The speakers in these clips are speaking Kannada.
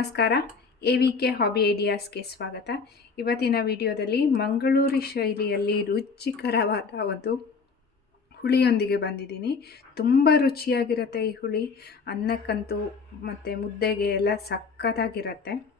ನಮಸ್ಕಾರ. ಎ ವಿ ಕೆ ಹಾಬಿ ಐಡಿಯಾಸ್ಗೆ ಸ್ವಾಗತ. ಇವತ್ತಿನ ವಿಡಿಯೋದಲ್ಲಿ ಮಂಗಳೂರು ಶೈಲಿಯಲ್ಲಿ ರುಚಿಕರವಾದ ಒಂದು ಹುಳಿಯೊಂದಿಗೆ ಬಂದಿದ್ದೀನಿ. ತುಂಬ ರುಚಿಯಾಗಿರುತ್ತೆ ಈ ಹುಳಿ. ಅನ್ನಕ್ಕಂತೂ ಮತ್ತು ಮುದ್ದೆಗೆ ಎಲ್ಲ ಸಖತ್ತಾಗಿರುತ್ತೆ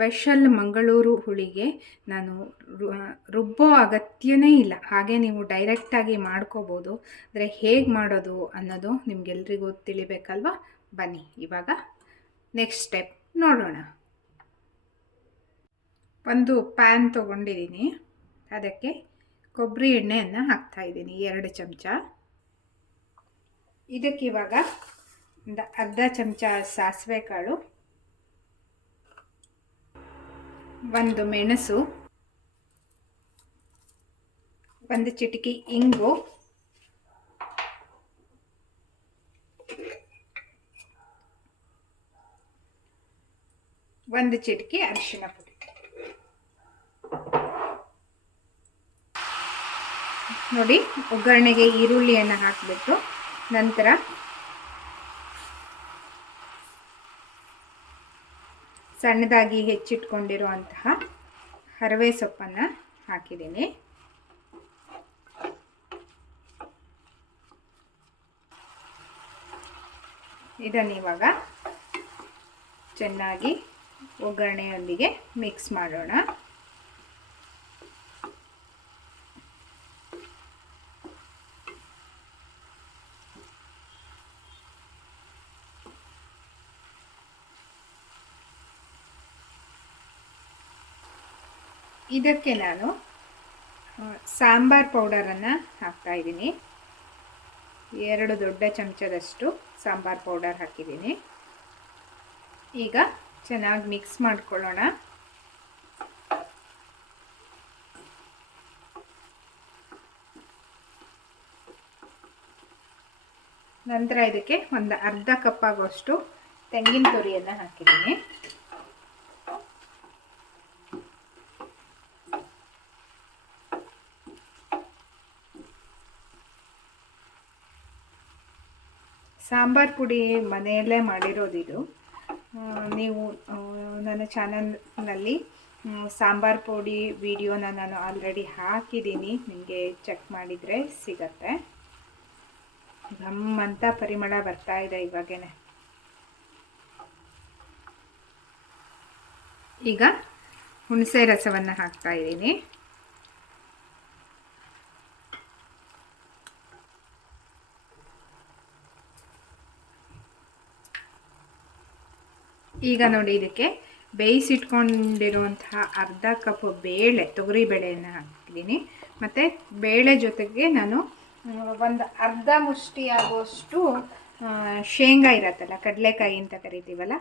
ಸ್ಪೆಷಲ್ ಮಂಗಳೂರು ಹುಳಿಗೆ ನಾನು ರುಬ್ಬೋ ಅಗತ್ಯನೇ ಇಲ್ಲ. ಹಾಗೆ ನೀವು ಡೈರೆಕ್ಟಾಗಿ ಮಾಡ್ಕೋಬೋದು. ಅಂದರೆ ಹೇಗೆ ಮಾಡೋದು ಅನ್ನೋದು ನಿಮಗೆಲ್ರಿಗೂ ತಿಳಿಬೇಕಲ್ವಾ? ಬನ್ನಿ, ಇವಾಗ ನೆಕ್ಸ್ಟ್ ಸ್ಟೆಪ್ ನೋಡೋಣ. ಒಂದು ಪ್ಯಾನ್ ತೊಗೊಂಡಿದ್ದೀನಿ ಅದಕ್ಕೆ ಕೊಬ್ಬರಿ ಎಣ್ಣೆಯನ್ನು ಹಾಕ್ತಾಯಿದ್ದೀನಿ ಎರಡು ಚಮಚ. ಇದಕ್ಕೆ ಇವಾಗ ಒಂದು ಅರ್ಧ ಚಮಚ ಸಾಸಿವೆ ಕಾಳು. ಒಂದು ಮೆಣಸು ಒಂದು ಚಿಟಿಕಿ ಇಂಗು ಒಂದು ಚಿಟಿಕೆ ಅರಿಶಿನ ಪುಡಿ. ನೋಡಿ ಒಗ್ಗರಣೆಗೆ ಈರುಳ್ಳಿಯನ್ನು ಹಾಕಿಬಿಟ್ಟು ನಂತರ ಸಣ್ಣದಾಗಿ ಹೆಚ್ಚಿಟ್ಕೊಂಡಿರುವಂತಹ ಹರವೆ ಸೊಪ್ಪನ್ನು ಹಾಕಿದ್ದೀನಿ. ಇದನ್ನು ಇವಾಗ ಚೆನ್ನಾಗಿ ಒಗ್ಗರಣೆಯೊಂದಿಗೆ ಮಿಕ್ಸ್ ಮಾಡೋಣ. ಇದಕ್ಕೆ ನಾನು ಸಾಂಬಾರ್ ಪೌಡರನ್ನು ಹಾಕ್ತಾಯಿದ್ದೀನಿ ಎರಡು ದೊಡ್ಡ ಚಮಚದಷ್ಟು ಸಾಂಬಾರ್ ಪೌಡರ್ ಹಾಕಿದ್ದೀನಿ. ಈಗ ಚೆನ್ನಾಗಿ ಮಿಕ್ಸ್ ಮಾಡ್ಕೊಳ್ಳೋಣ. ನಂತರ ಇದಕ್ಕೆ ಒಂದು ಅರ್ಧ ಕಪ್ ಆಗುವಷ್ಟು ತೆಂಗಿನ ತುರಿಯನ್ನು ಹಾಕಿದ್ದೀನಿ. ಸಾಂಬಾರ್ ಪುಡಿ ಮನೆಯಲ್ಲೇ ಮಾಡಿರೋದಿದು. ನೀವು ನನ್ನ ಚಾನಲ್ನಲ್ಲಿ ಸಾಂಬಾರ್ ಪುಡಿ ವಿಡಿಯೋನ ನಾನು ಆಲ್ರೆಡಿ ಹಾಕಿದ್ದೀನಿ. ನಿಮಗೆ ಚೆಕ್ ಮಾಡಿದರೆ ಸಿಗತ್ತೆ. ಅಂತ ಪರಿಮಳ ಬರ್ತಾ ಇದೆ ಇವಾಗೇನೆ. ಈಗ ಹುಣಸೆ ರಸವನ್ನು ಹಾಕ್ತಾ ಇದ್ದೀನಿ. ಈಗ ನೋಡಿ ಇದಕ್ಕೆ ಬೇಯಿಸಿಟ್ಕೊಂಡಿರುವಂತಹ ಅರ್ಧ ಕಪ್ ಬೇಳೆ, ತೊಗರಿ ಬೇಳೆಯನ್ನು ಹಾಕಿದ್ದೀನಿ ಮತ್ತು ಬೇಳೆ ಜೊತೆಗೆ ನಾನು ಒಂದು ಅರ್ಧ ಮುಷ್ಟಿ ಆಗುವಷ್ಟು ಶೇಂಗಾ ಇರತ್ತಲ್ಲ, ಕಡಲೆಕಾಯಿ ಅಂತ ಕರಿತೀವಲ್ಲ,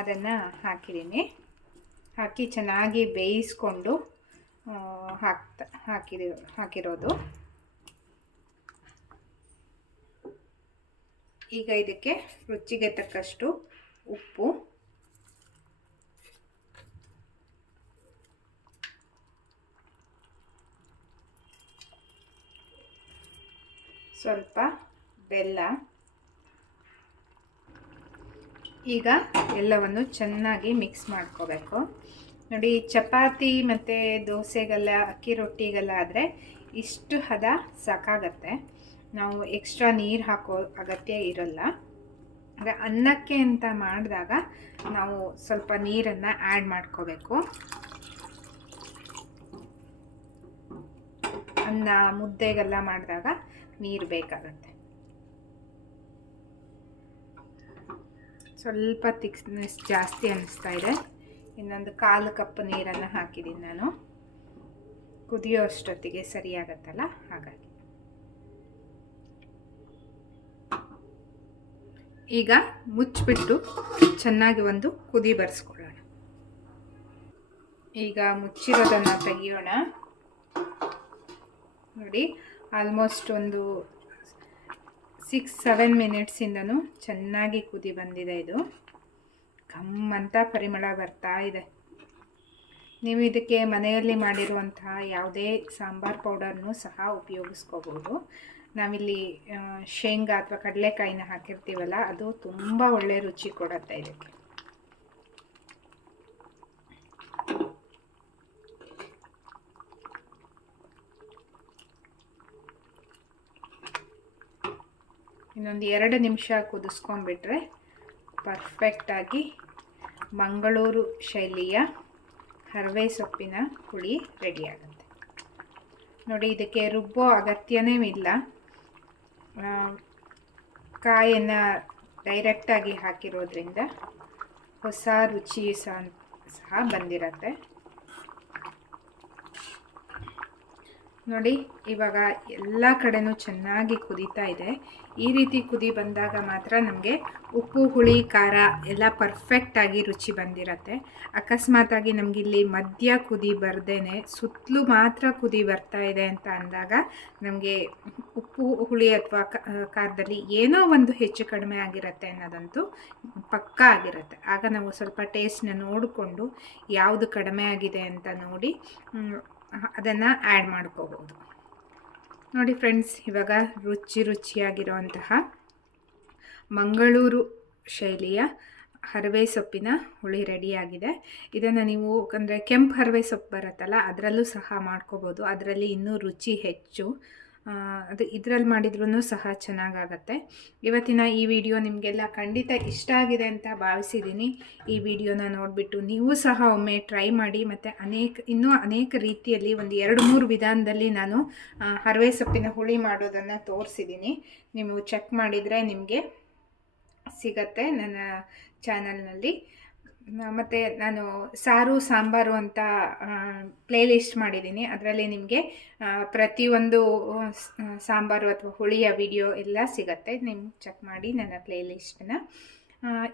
ಅದನ್ನು ಹಾಕಿದ್ದೀನಿ. ಹಾಕಿ ಚೆನ್ನಾಗಿ ಬೇಯಿಸ್ಕೊಂಡು ಹಾಕ್ತಾ ಹಾಕಿರೋ ಹಾಕಿರೋದು. ಈಗ ಇದಕ್ಕೆ ರುಚಿಗೆ ತಕ್ಕಷ್ಟು ಉಪ್ಪು. ಸ್ವಲ್ಪ ಬೆಲ್ಲ. ಈಗ ಎಲ್ಲವನ್ನು ಚೆನ್ನಾಗಿ ಮಿಕ್ಸ್ ಮಾಡ್ಕೋಬೇಕು. ನೋಡಿ, ಚಪಾತಿ ಮತ್ತು ದೋಸೆಗೆಲ್ಲ, ಅಕ್ಕಿ ರೊಟ್ಟಿಗೆಲ್ಲ ಆದರೆ ಇಷ್ಟು ಹದ ಸಾಕಾಗತ್ತೆ. ನಾವು ಎಕ್ಸ್ಟ್ರಾ ನೀರು ಹಾಕೋ ಅಗತ್ಯ ಇರಲ್ಲ. ಅಂದರೆ ಅನ್ನಕ್ಕೆ ಅಂತ ಮಾಡಿದಾಗ ನಾವು ಸ್ವಲ್ಪ ನೀರನ್ನು ಆ್ಯಡ್ ಮಾಡ್ಕೋಬೇಕು. ಅನ್ನ ಮುದ್ದೆಗೆಲ್ಲ ಮಾಡಿದಾಗ ನೀರು ಬೇಕಾಗತ್ತೆ. ಸ್ವಲ್ಪ ತಿಕ್ನೆಸ್ ಜಾಸ್ತಿ ಅನ್ನಿಸ್ತಾ ಇದೆ. ಇನ್ನೊಂದು ಕಾಲು ಕಪ್ ನೀರನ್ನು ಹಾಕಿದ್ದೀನಿ ನಾನು. ಕುದಿಯೋ ಅಷ್ಟೊತ್ತಿಗೆ ಸರಿಯಾಗತ್ತಲ್ಲ? ಹಾಗಾಗಿ. ಈಗ ಮುಚ್ಚಿಬಿಟ್ಟು ಚೆನ್ನಾಗಿ ಒಂದು ಕುದಿ ಬರೆಸ್ಕೊಳ್ಳೋಣ. ಈಗ ಮುಚ್ಚಿರೋದನ್ನು ತೆಗಿಯೋಣ. ನೋಡಿ ಆಲ್ಮೋಸ್ಟ್ ಒಂದು ಸಿಕ್ಸ್ ಸೆವೆನ್ ಮಿನಿಟ್ಸಿಂದನೂ ಚೆನ್ನಾಗಿ ಕುದಿ ಬಂದಿದೆ ಇದು. ಅಂತ ಪರಿಮಳ ಬರ್ತಾ ಇದೆ. ನೀವು ಇದಕ್ಕೆ ಮನೆಯಲ್ಲಿ ಮಾಡಿರುವಂತಹ ಯಾವುದೇ ಸಾಂಬಾರ್ ಪೌಡರ್ನು ಸಹ ಉಪಯೋಗಿಸ್ಕೋಬೋದು ನಾವಿಲ್ಲಿ ಶೇಂಗಾ ಅಥವಾ ಕಡಲೆಕಾಯಿನ ಹಾಕಿರ್ತೀವಲ್ಲ, ಅದು ತುಂಬ ಒಳ್ಳೆ ರುಚಿ ಕೊಡುತ್ತೆ ಇದಕ್ಕೆ. ಇನ್ನೊಂದು ಎರಡು ನಿಮಿಷ ಕುದಿಸ್ಕೊಂಡ್ಬಿಟ್ರೆ ಪರ್ಫೆಕ್ಟಾಗಿ ಮಂಗಳೂರು ಶೈಲಿಯ ಹರವೆ ಸೊಪ್ಪಿನ ಹುಳಿ ರೆಡಿ ಆಗುತ್ತೆ. ನೋಡಿ, ಇದಕ್ಕೆ ರುಬ್ಬೋ ಅಗತ್ಯನೇ ಇಲ್ಲ. ಕಾಯನ್ನು ಡೈರೆಕ್ಟಾಗಿ ಹಾಕಿರೋದ್ರಿಂದ ಹೊಸ ರುಚಿ ಸಹ ಬಂದಿರತ್ತೆ. ನೋಡಿ, ಇವಾಗ ಎಲ್ಲ ಕಡೆನೂ ಚೆನ್ನಾಗಿ ಕುದೀತಾ ಇದೆ. ಈ ರೀತಿ ಕುದಿ ಬಂದಾಗ ಮಾತ್ರ ನಮಗೆ ಉಪ್ಪು, ಹುಳಿ, ಖಾರ ಎಲ್ಲ ಪರ್ಫೆಕ್ಟಾಗಿ ರುಚಿ ಬಂದಿರತ್ತೆ. ಅಕಸ್ಮಾತಾಗಿ ನಮಗಿಲ್ಲಿ ಮಧ್ಯ ಕುದಿ ಬರ್ದೇನೆ, ಸುತ್ತಲೂ ಮಾತ್ರ ಕುದಿ ಬರ್ತಾ ಇದೆ ಅಂತ ಅಂದಾಗ ನಮಗೆ ಉಪ್ಪು, ಹುಳಿ ಅಥವಾ ಖಾರದಲ್ಲಿ ಏನೋ ಒಂದು ಹೆಚ್ಚು ಕಡಿಮೆ ಆಗಿರುತ್ತೆ ಅನ್ನೋದಂತೂ ಪಕ್ಕಾ ಆಗಿರುತ್ತೆ. ಆಗ ನಾವು ಸ್ವಲ್ಪ ಟೇಸ್ಟ್ನ ನೋಡಿಕೊಂಡು ಯಾವುದು ಕಡಿಮೆ ಆಗಿದೆ ಅಂತ ನೋಡಿ ಅದನ್ನು ಆ್ಯಡ್ ಮಾಡ್ಕೋಬೋದು. ನೋಡಿ ಫ್ರೆಂಡ್ಸ್ ಇವಾಗ ರುಚಿ ರುಚಿಯಾಗಿರುವಂತಹ ಮಂಗಳೂರು ಶೈಲಿಯ ಹರವೆ ಸೊಪ್ಪಿನ ಹುಳಿ ರೆಡಿಯಾಗಿದೆ. ಇದನ್ನು ನೀವು ಅಂದರೆ ಕೆಂಪು ಹರವೆ ಸೊಪ್ಪು ಬರುತ್ತಲ್ಲ, ಅದರಲ್ಲೂ ಸಹ ಮಾಡ್ಕೋಬೋದು. ಅದರಲ್ಲಿ ಇನ್ನೂ ರುಚಿ ಹೆಚ್ಚು. ಅದು ಇದರಲ್ಲಿ ಮಾಡಿದ್ರೂ ಸಹ ಚೆನ್ನಾಗಾಗತ್ತೆ. ಇವತ್ತಿನ ಈ ವಿಡಿಯೋ ನಿಮಗೆಲ್ಲ ಖಂಡಿತ ಇಷ್ಟ ಆಗಿದೆ ಅಂತ ಭಾವಿಸಿದ್ದೀನಿ. ಈ ವಿಡಿಯೋನ ನೋಡಿಬಿಟ್ಟು ನೀವು ಸಹ ಒಮ್ಮೆ ಟ್ರೈ ಮಾಡಿ ಮತ್ತು ಅನೇಕ, ಇನ್ನೂ ಅನೇಕ ರೀತಿಯಲ್ಲಿ ಒಂದು ಎರಡು ಮೂರು ವಿಧಾನದಲ್ಲಿ ನಾನು ಹರವೆ ಸೊಪ್ಪಿನ ಹುಳಿ ಮಾಡೋದನ್ನು ತೋರಿಸಿದ್ದೀನಿ. ನೀವು ಚೆಕ್ ಮಾಡಿದರೆ ನಿಮಗೆ ಸಿಗತ್ತೆ ನನ್ನ ಚಾನಲ್ನಲ್ಲಿ. ಮತ್ತು ನಾನು ಸಾರು, ಸಾಂಬಾರು ಅಂತ ಪ್ಲೇಲಿಸ್ಟ್ ಮಾಡಿದ್ದೀನಿ. ಅದರಲ್ಲಿ ನಿಮಗೆ ಪ್ರತಿಯೊಂದು ಸಾಂಬಾರು ಅಥವಾ ಹುಳಿಯ ವಿಡಿಯೋ ಎಲ್ಲ ಸಿಗತ್ತೆ. ನೀವು ಚೆಕ್ ಮಾಡಿ ನನ್ನ ಪ್ಲೇಲಿಸ್ಟನ್ನ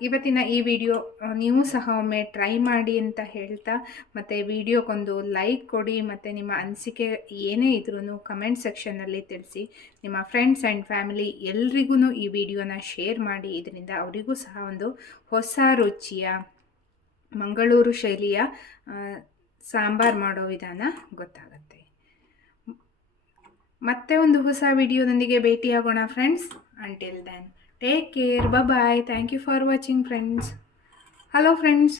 ಇವತ್ತಿನ ಈ ವಿಡಿಯೋ ನೀವು ಸಹ ಒಮ್ಮೆ ಟ್ರೈ ಮಾಡಿ ಅಂತ ಹೇಳ್ತಾ, ಮತ್ತು ವಿಡಿಯೋಗೊಂದು ಲೈಕ್ ಕೊಡಿ, ಮತ್ತು ನಿಮ್ಮ ಅನಿಸಿಕೆ ಏನೇ ಇದ್ರೂ ಕಮೆಂಟ್ ಸೆಕ್ಷನ್ನಲ್ಲಿ ತಿಳಿಸಿ. ನಿಮ್ಮ ಫ್ರೆಂಡ್ಸ್ ಆ್ಯಂಡ್ ಫ್ಯಾಮಿಲಿ ಎಲ್ರಿಗೂ ಈ ವಿಡಿಯೋನ ಶೇರ್ ಮಾಡಿ. ಇದರಿಂದ ಅವರಿಗೂ ಸಹ ಒಂದು ಹೊಸ ರುಚಿಯ ಮಂಗಳೂರು ಶೈಲಿಯ ಸಾಂಬಾರು ಮಾಡೋ ವಿಧಾನ ಗೊತ್ತಾಗುತ್ತೆ. ಮತ್ತೆ ಒಂದು ಹೊಸ ವಿಡಿಯೋದೊಂದಿಗೆ ಭೇಟಿಯಾಗೋಣ friends until then take care bye thank you for watching friends hello friends